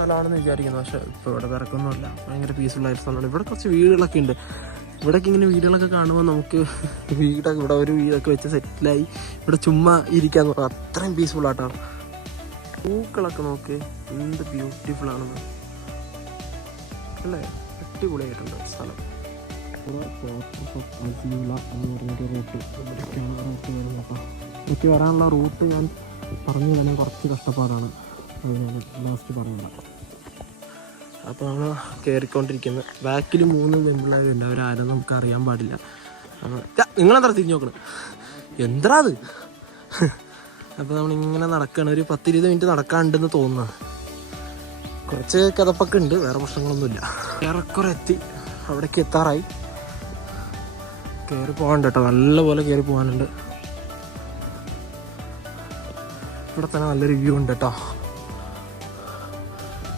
സ്ഥലമാണെന്ന് വിചാരിക്കുന്നു. പക്ഷേ ഇപ്പോൾ ഇവിടെ തിരക്കൊന്നുമില്ല, ഭയങ്കര പീസ്ഫുള്ളായിട്ട് സ്ഥലമാണ്. ഇവിടെ കുറച്ച് വീടുകളൊക്കെ ഉണ്ട്. ഇവിടേക്ക് ഇങ്ങനെ വീടുകളൊക്കെ കാണുമ്പോൾ നമുക്ക് ഇവിടെ ഒരു വീടൊക്കെ വെച്ച് സെറ്റിലായി ഇവിടെ ചുമ്മാ ഇരിക്കാന്ന് പറയാം. അത്രയും പീസ്ഫുള്ളായിട്ടാണ്. പൂക്കളൊക്കെ നോക്ക് എന്ത് ബ്യൂട്ടിഫുള്ളാണെന്ന് അല്ലേ, അടിപൊളിയായിട്ടുണ്ട് സ്ഥലം. എന്ന് പറഞ്ഞൊരു റൂട്ട് ഇവിടേക്കാണ് റൂട്ട് വരുന്നത് കേട്ടോ. എനിക്ക് വരാനുള്ള റൂട്ട് ഞാൻ പറഞ്ഞു തന്നെ കുറച്ച് കഷ്ടപ്പാടാണ്, അത് ഞാൻ ലാസ്റ്റ് പറയണ്ട. അപ്പോൾ നമ്മൾ കയറിക്കൊണ്ടിരിക്കുന്നത്. ബാക്കിൽ 3 പെൺപിള്ളേരുണ്ട്, അവരാരും നമുക്ക് അറിയാൻ പാടില്ല. നിങ്ങളെന്താ തിരിഞ്ഞു നോക്കണം, എന്താ അത്? അപ്പോൾ നമ്മളിങ്ങനെ നടക്കുകയാണ്. ഒരു 10-20 മിനിറ്റ് നടക്കാനുണ്ടെന്ന് തോന്നുന്നു. കുറച്ച് കിതപ്പൊക്കെ ഉണ്ട്, വേറെ പ്രശ്നങ്ങളൊന്നുമില്ല. ഏറെക്കുറെ എത്തി, അവിടേക്ക് എത്താറായി. കയറി പോകാനുണ്ട് കേട്ടോ, നല്ലപോലെ കയറി പോകാനുണ്ട്. ഇവിടെ തന്നെ നല്ലൊരു വ്യൂ ഉണ്ട് കേട്ടോ.